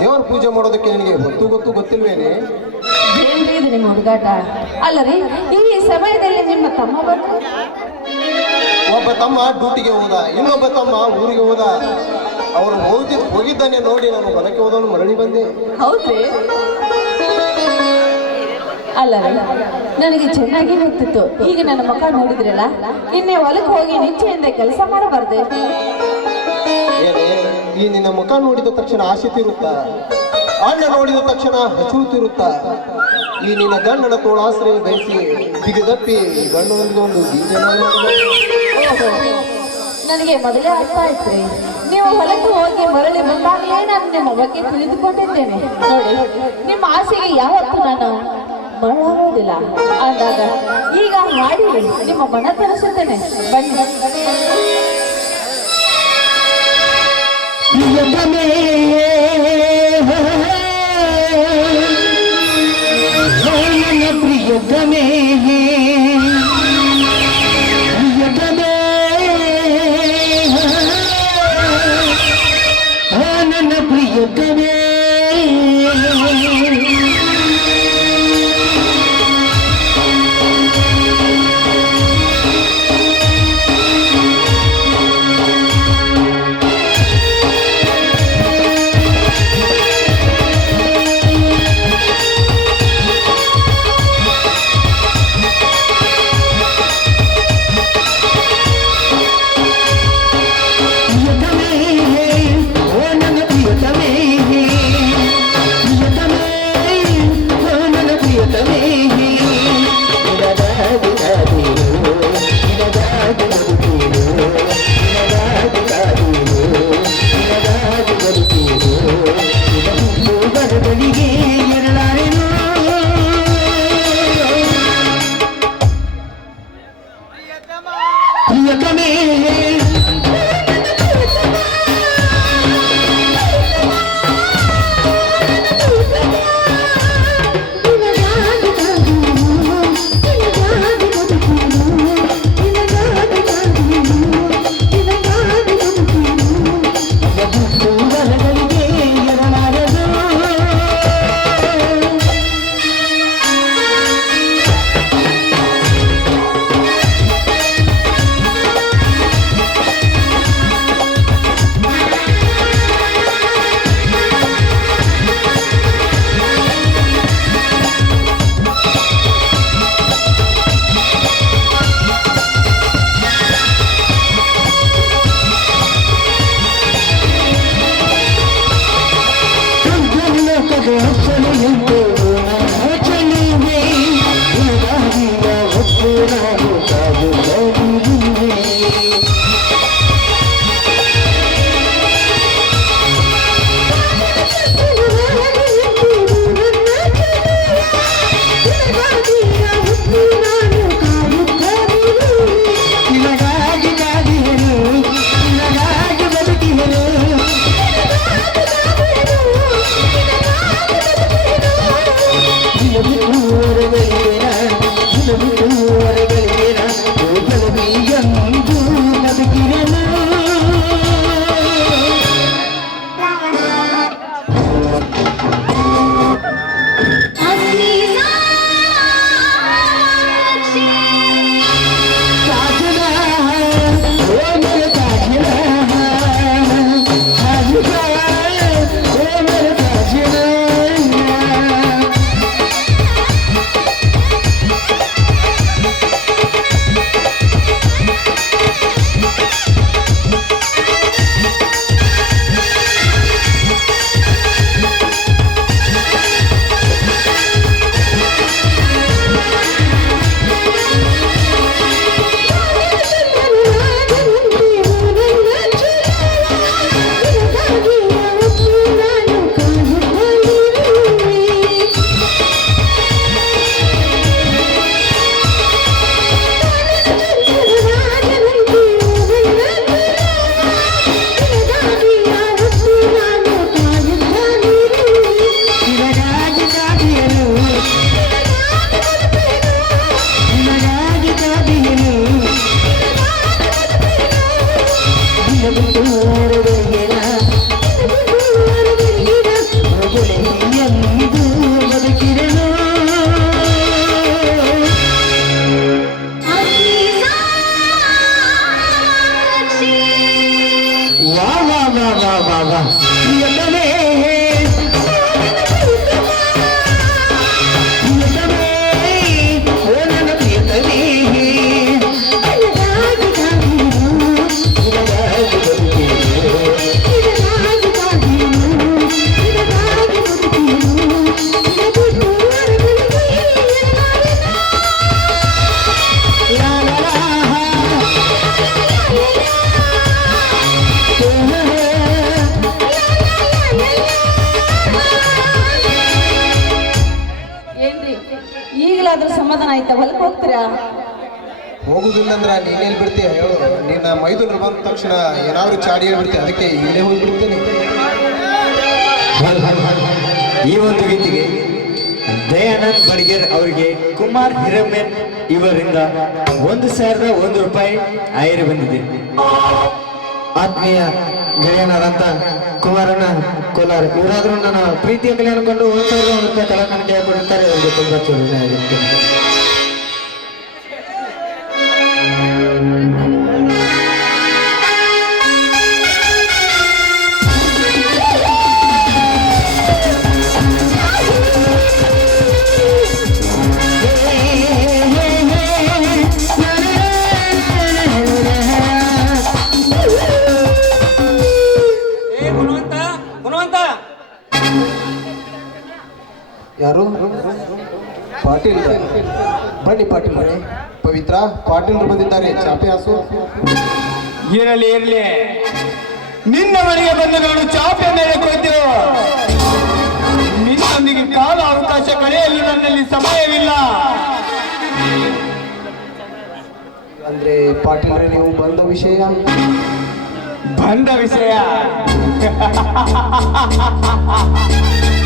ದೇವ್ರ ಪೂಜೆ ಮಾಡೋದಕ್ಕೆ ನಿನಗೆ ಗೊತ್ತು ಗೊತ್ತು ಗೊತ್ತಿಲ್ವೇನೆ? ಇದು ನಿಮ್ಮ ಹುಡುಗಾಟ? ಅಲ್ಲ ರೀ, ಈ ಸಮಯದಲ್ಲಿ ನಿಮ್ಮ ತಮ್ಮ ಒಬ್ಬ ತಮ್ಮ ಡ್ಯೂಟಿಗೆ ಹೋದ ಇನ್ನೊಬ್ಬ ತಮ್ಮ ಊರಿಗೆ ಹೋದ. ಅವ್ರು ಹೋಗಿ ಹೋಗಿದ್ದಾನೆ ನೋಡಿ ನಾನು ಹೊಲಕ್ಕೆ ಹೋದವನು ಮರಳಿ ಬಂದೆ. ಹೌದ್ರಿ? ಅಲ್ಲ ನನಗೆ ಚೆನ್ನಾಗಿ ಗೊತ್ತಿತ್ತು. ಈಗ ನನ್ನ ಮಕ್ಕ ನೋಡಿದ್ರಲ್ಲ? ನಿನ್ನೆ ಹೊಲಕ್ಕೆ ಹೋಗಿ ನಿಚ್ಚೆಯಿಂದ ಕೆಲಸ ಮಾಡಬಾರ್ದೆ? ಈ ನಿನ್ನ ಮುಖ ನೋಡಿದ ತಕ್ಷಣ ಆಸೆ ತಿರುತ್ತ. ಅಣ್ಣ ನೋಡಿದ ತಕ್ಷಣ ಹಸಿವು ತಿರುತ್ತ. ಈ ನಿನ್ನ ಗಂಡನ ತೋಳಾಶ್ರಯ ಬಯಸಿ ಬಿಗದಪ್ಪಿ ಗಂಡನೊಂದಿಗೆ ಒಂದು ಬೀಜ ಓಹೋ, ನನಗೆ ಮೊದಲೇ ಅರ್ಥ ಆಯ್ತು ನೀವು ಹೊಲಕ್ಕೆ ಹೋಗಿ ಮರಳಿ ಬಂದಾಗಲೇ ನಾನು ನಿಮ್ಮ ಬಗ್ಗೆ ತಿಳಿದುಕೊಂಡಿದ್ದೇನೆ. ನೋಡಿ ನಿಮ್ಮ ಆಸೆಗೆ ಯಾವತ್ತೂ ನಾನು ಮರಳಾಗೋದಿಲ್ಲ ಅಂದಾಗ ಈಗ ಮಾಡಿ ನಿಮ್ಮ ಮನ ತರಿಸುತ್ತೇನೆ ಬನ್ನಿ ಪ್ರಿಯತಮೇ ನನ್ನ ಹೋಗುದಿಲ್ಲ ಅಂದ್ರ ನೀನ್ ಎಲ್ಲಿ ಬಿಡ್ತೀಯ ಹೇಳು. ನಿನ್ನ ಮೈದುನರು ಬಂದ ತಕ್ಷಣ ಏನಾದ್ರು ಚಾಡಿ ಹೇಳ್ಬಿಡ್ತೀಯ? ಅದಕ್ಕೆ ಇಲ್ಲೇ ಹೋಗಿ ಬಿಡ್ತೇನೆ ಈ ಒಂದು ಗೀತೆಗೆ ದಯಾನಂದ್ ಬಡಿಗೇರ್ ಅವರಿಗೆ ಕುಮಾರ್ ಹಿರಮೇನ್ ಇವರಿಂದ ಒಂದು ಸಾವಿರದ ಒಂದು ರೂಪಾಯಿ ಆಯ್ರೆ ಬಂದಿದೆ. ಆತ್ಮೀಯ ಗೆಳೆಯನಾದಂತ ಕುಮಾರಣ್ಣ ಕೋಲಾರ. ಇವರಾದ್ರೂ ನನ್ನ ಪ್ರೀತಿಯ ಕಲ್ಯಾಣ ಅನ್ಕೊಂಡು ಒಂದು ಸಾವಿರದ ಒಂದು ರೂಪಾಯಿ ಕಲಾಕಾಣಿಕೆ ಕೊಡುತ್ತಾರೆ ಅವರಿಗೆ ತುಂಬಾ ಚಲನೆ ಚಾಪೆ ಹಾಸು. ಇರಲಿ ಇರಲಿ. ನಿನ್ನ ಮನೆಗೆ ಬಂದು ನಾನು ಚಾಪೆ ಮೇಲೆ ಕುಳಿತಿರು ನಿನ್ನೊಂದಿಗೆ ಕಾಲ ಅವಕಾಶ ಕಳೆಯಲು ನನ್ನಲ್ಲಿ ಸಮಯವಿಲ್ಲ. ಅಂದ್ರೆ ಪಾಟೀಲ್ರೆ ನೀವು ಬಂದ ವಿಷಯ? ಬಂದ ವಿಷಯ.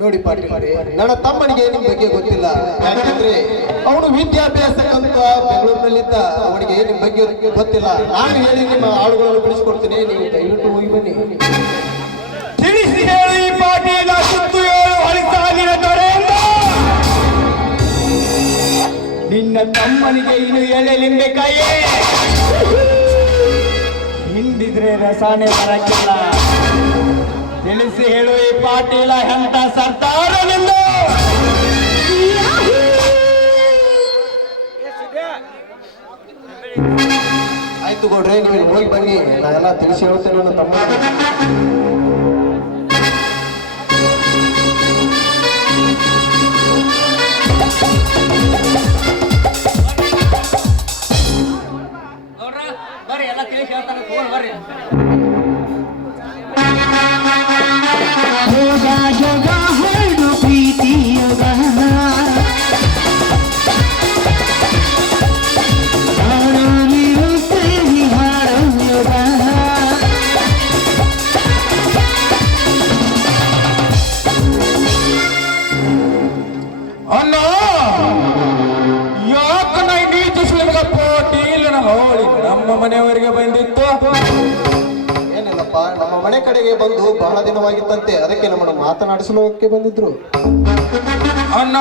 ನೋಡಿ ಪಾಟೀಲ್ರೆ ನನ್ನ ತಮ್ಮನಿಗೆ ನಿಮ್ ಬಗ್ಗೆ ಗೊತ್ತಿಲ್ಲ. ಯಾಕಂದ್ರೆ ಅವನು ವಿದ್ಯಾಭ್ಯಾಸಕ್ಕಂತ ಬೆಂಗಳೂರಿನಲ್ಲಿದ್ದ ಅವನಿಗೆ ನಿಮ್ ಬಗ್ಗೆ ಗೊತ್ತಿಲ್ಲ. ನಾನು ಹೇಳಿ ನಿಮ್ಮ ಆಳುಗಳನ್ನು ಬಿಡಿಸ್ಕೊಡ್ತೀನಿ, ನೀವು ದಯವಿಟ್ಟು ಹೋಗಿ ಬನ್ನಿ. ತಿಳಿಸಿ ಹೇಳಿ ಪಾಟೀಲ, ಸುತ್ತು ನಿನ್ನ ತಮ್ಮನಿಗೆ ಇನ್ನು ಎಳೆ ಕೈಯೇ. ಹಿಂದಿದ್ರೆ ರಸಾನೆ ಬರಕ್ಕಿಲ್ಲ. ತಿಳಿಸಿ ಹೇಳು ಈ ಪಾಟೀಲ ಎಂತ ಸರ್ದಾರ ನಿಂದು ಆಯ್ತು ಕೊಡ್ರಿ ನೀವು ಹೋಗಿ ಬನ್ನಿ. ನಾನೆಲ್ಲ ತಿಳಿಸಿ ಹೇಳ್ತೇನೆ ನನ್ನ ತಮ್ಮ ಬರ್ರಿ ಎಲ್ಲ ತಿಳಿಸಿ ಹೇಳ್ತಾನೆ ಬರ್ರಿ. ಮಾತನಾಡಿಸಲೋಕೆ ಬಂದಿದ್ರು. ಅಣ್ಣ!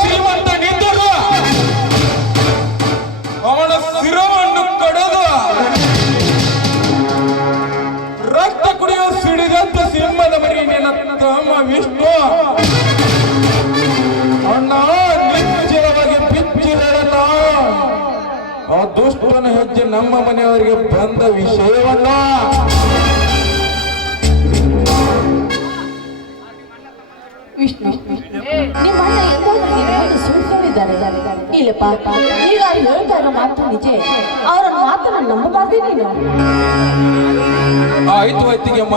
ಎಷ್ಟೋ ಶ್ರೀಮಂತನಿದ್ದರೂ ಅವನ ಶಿರವನ್ನು ಕಡದು. ರಕ್ತ ಕುಡಿಯುವ ಸಿಡಿದಂತ ಸಿಂಹದ ಮರಿ ನಿನ್ನ ತಮ್ಮ ವಿಷ್ಣು. ಅಣ್ಣ ನಿಶ್ಚಲವಾಗಿ ಬಿಚ್ಚಿರಲ್ಲ ಆ ದುಷ್ಟನ ಹೆಜ್ಜೆ ನಮ್ಮ ಮನೆಯವರಿಗೆ ಬಂದ ವಿಷಯವಲ್ಲ. ವಿಷ್ಣು. ನಿಮ್ಮ ಅಣ್ಣ ಎಂದಾದ್ರೂ ನಿನ್ನ ಮುಂದೆ ಸುಳ್ಳು ಹೇಳಿದ್ದಾರೆ ಇಲ್ಲಪ್ಪ ಈಗ ಅವ್ರು ಹೇಳ್ತಾ ಇರೋ ಮಾತು ನಿಜ. ಅವರ ಮಾತನ್ನ ನಂಬಬಾರ್ದೆ ನೀನು. ಆಯ್ತು ಆಯ್ತಿಗೆಮ್ಮ.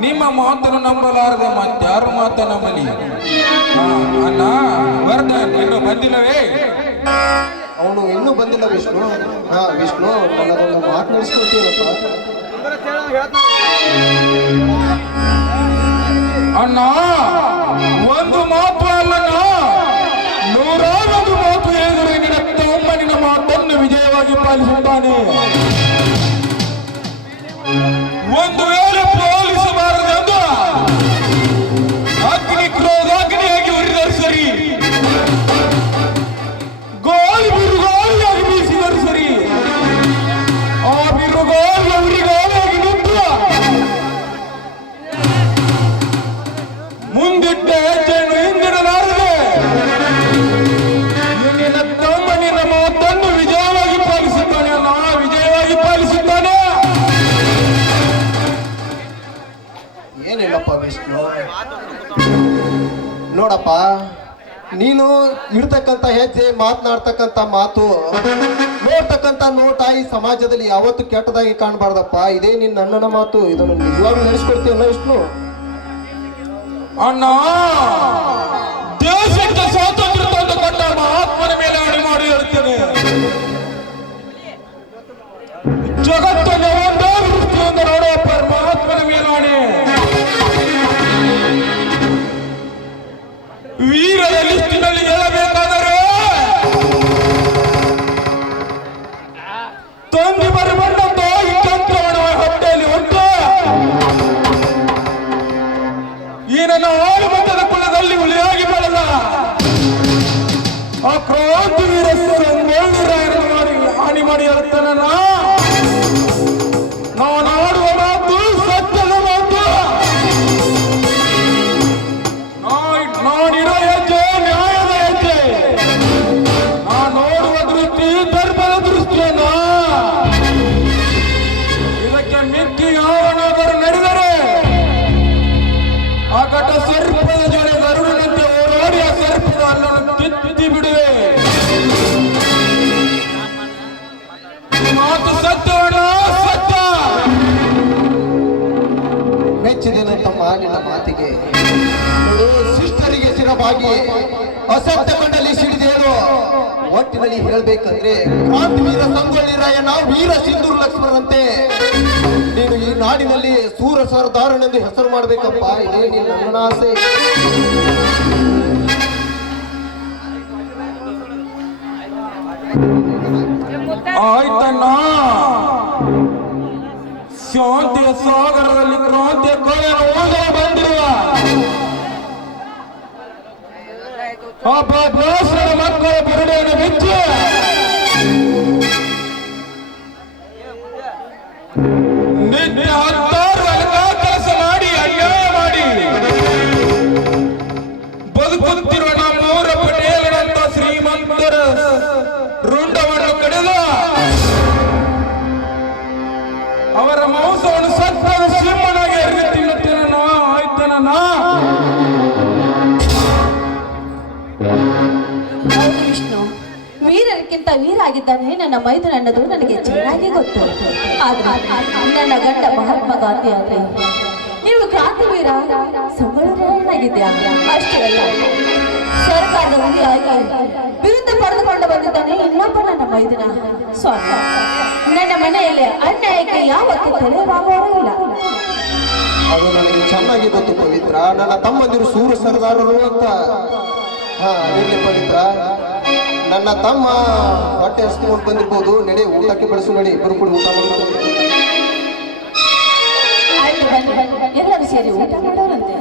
ನಿಮ್ಮ ಮಾತನ್ನು ನಂಬಲಾರದೆ ಮತ್ತಾರು ಮಾತ ನಂಬಲಿ? ಆ, ಅಣ್ಣ ಬರ್ದ ಇನ್ನು ಬಂದಿಲ್ಲವೇ? ಅವನು ಇನ್ನೂ ಬಂದಿಲ್ಲ ವಿಷ್ಣು. ಹಾ ವಿಷ್ಣು ನನ್ನದೊಂದು ಮಾತನಾಡಿಸ್ಕೊಳ್ತೀನಪ್ಪ ಅಣ್ಣ, ಒಂದು ಮಾತು ಅಲ್ಲಣ್ಣ. ನೂರಾರು ಮಾತು ಹೇಳಿದರೆ ನಿನ್ನ ತಮ್ಮ ನಿನ್ನ ಮಾತನ್ನು ವಿಜಯವಾಗಿ ಪಾಲಿಸುತ್ತಾನೆ. ಒಂದು ವೇಳೆ ನೋಡಪ್ಪ, ನೀನು ಇಡ್ತಕ್ಕಂಥ ಹೆಜ್ಜೆ, ಮಾತನಾಡ್ತಕ್ಕಂಥ ಮಾತು, ನೋಡ್ತಕ್ಕಂಥ ನೋಟ ಈ ಸಮಾಜದಲ್ಲಿ ಯಾವತ್ತು ಕೆಟ್ಟದಾಗಿ ಕಾಣಬಾರ್ದಪ್ಪ. ಇದೇ ನಿನ್ನ ಅಣ್ಣನ ಮಾತು. ಇದನ್ನು ನಿಜವಾಗ್ಲೂ ನಡೆಸ್ಕೊಡ್ತೀಯಲ್ಲ ವಿಷ್ಣು? ಅಣ್ಣ, ದೇಶಕ್ಕೆ ಸ್ವಾತಂತ್ರ್ಯ ತಂದು ಕೊಟ್ಟ ಮಹಾತ್ಮನ ಮೇಲೆ ಅಣಿ ಮಾಡಿ ಹೇಳ್ತೇನೆ. ಜಗತ್ತನ್ನು ಮೆಚ್ಚಿದೆನು ತಮ್ಮ ನಿನ್ನ ಮಾತಿಗೆ. ಶಿಷ್ಟರಿಗೆ ಅಸತ್ಯ ಕೊಂಡಲ್ಲಿ ಸಿಡಿದೇನು ಒಟ್ಟಿನಲ್ಲಿ ಹೇಳಬೇಕಂದ್ರೆ ಕ್ರಾಂತಿವೀರ ಸಂಗೊಳ್ಳಿ ರಾಯಣ್ಣ ವೀರ ಸಿಂಧೂರ್ ಲಕ್ಷ್ಮಣರಂತೆ. ನೀನು ಈ ನಾಡಿನಲ್ಲಿ ಸೂರ ಸರ್ದಾರನೆಂದು ಹೆಸರು ಮಾಡಬೇಕಪ್ಪ ಇದೇ ನಿನ್ನ ಆಸೆ. ಆಯ್ತಣ್ಣ. ಶಾಂತಿಯ ಸಾಗರದಲ್ಲಿ ಕ್ರಾಂತಿಯ ಕೊಳೆಯನ್ನು ಓದಲು ಬಂದಿರುವ. ಹೌದು ವಿಷ್ಣು ವೀರಕ್ಕಿಂತ ವೀರ ಆಗಿದ್ದಾನೆ ನನ್ನ ಮೈದುನ ಅನ್ನೋದು ನನಗೆ ಚೆನ್ನಾಗಿ ಗೊತ್ತು. ನನ್ನ ಗಂಡ ಮಹಾತ್ಮ ಗಾಂಧಿ ಆದ್ರೆ ನೀವು ಕ್ರಾಂತಿವೀರ ಸಂಗೊಳ್ಳಿರಾಯನಾಗಿದ್ಯಾ ಅಷ್ಟೇ ಅಲ್ಲ. ಸರ್ಕಾರದ ವಿರುದ್ಧ ಪಡೆದುಕೊಂಡು ಬಂದಿದ್ದಾನೆ ಇನ್ನೊಬ್ಬ ನನ್ನ ಮೈದಿನ ಸ್ವಾಮಿ, ನನ್ನ ಮನೆಯಲ್ಲಿ ಅನ್ಯಾಯಕ್ಕೆ ಯಾವತ್ತೂ ತೆರೆವಾಗುವವರೂ ಇಲ್ಲ ಅದು ನನಗೆ ಚೆನ್ನಾಗಿ ಗೊತ್ತು, ಪವಿತ್ರ. ನನ್ನ ತಮ್ಮಂದಿರು ಸೂರ್ಯ ಸರ್ದಾರರು ಅಂತ. ಹಾ ಪವಿತ್ರ. ನನ್ನ ತಮ್ಮ ಹೊಟ್ಟೆ ಹಸ್ಕೊಂಡು ಬಂದಿರ್ಬೋದು. ನಡೆ ಊಟಕ್ಕೆ ಬಳಸು, ನಡಿ ಇಬ್ಬರು ಕೂಡ ಊಟ ಬನ್ನಿ. ಎಲ್ಲರೂ ಸೇರಿ ಊಟ ಮಾಡೋರಂತೆ.